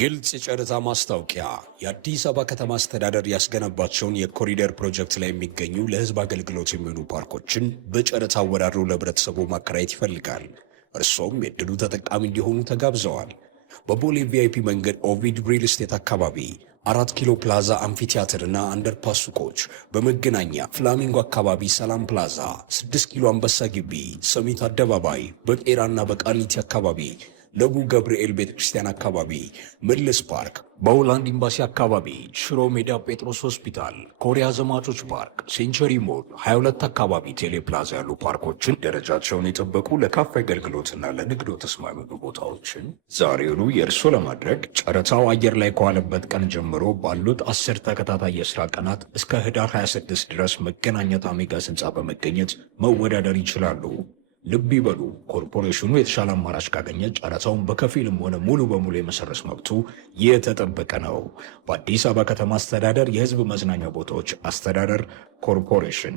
ግልጽ የጨረታ ማስታወቂያ የአዲስ አበባ ከተማ አስተዳደር ያስገነባቸውን የኮሪደር ፕሮጀክት ላይ የሚገኙ ለሕዝብ አገልግሎት የሚሆኑ ፓርኮችን በጨረታ አወዳድሮ ለህብረተሰቡ ማከራየት ይፈልጋል። እርሶም የዕድሉ ተጠቃሚ እንዲሆኑ ተጋብዘዋል። በቦሌ ቪአይፒ መንገድ ኦቪድ ሪል ስቴት አካባቢ 4 ኪሎ ፕላዛ አምፊቲያትር እና አንደርፓስ ሱቆች፣ በመገናኛ ፍላሚንጎ አካባቢ ሰላም ፕላዛ፣ 6 ኪሎ አንበሳ ግቢ፣ ሰሚት አደባባይ፣ በቄራና በቃሊቲ አካባቢ ለቡ ገብርኤል ቤተክርስቲያን አካባቢ፣ መለስ ፓርክ፣ በሆላንድ ኤምባሲ አካባቢ፣ ሽሮ ሜዳ ጴጥሮስ ሆስፒታል፣ ኮሪያ ዘማቾች ፓርክ፣ ሴንቸሪ ሞል 22 አካባቢ ቴሌ ፕላዛ ያሉ ፓርኮችን ደረጃቸውን የጠበቁ ለካፌ አገልግሎትና ለንግዶ ተስማሚ ቦታዎችን ዛሬውኑ የእርሶ ለማድረግ ጨረታው አየር ላይ ከዋለበት ቀን ጀምሮ ባሉት 10 ተከታታይ የሥራ ቀናት እስከ ህዳር 26 ድረስ መገናኘት አሜጋስ ህንፃ በመገኘት መወዳደር ይችላሉ። ልብ ይበሉ፣ ኮርፖሬሽኑ የተሻለ አማራጭ ካገኘ ጨረታውን በከፊልም ሆነ ሙሉ በሙሉ የመሰረዝ መብቱ የተጠበቀ ነው። በአዲስ አበባ ከተማ አስተዳደር የህዝብ መዝናኛ ቦታዎች አስተዳደር ኮርፖሬሽን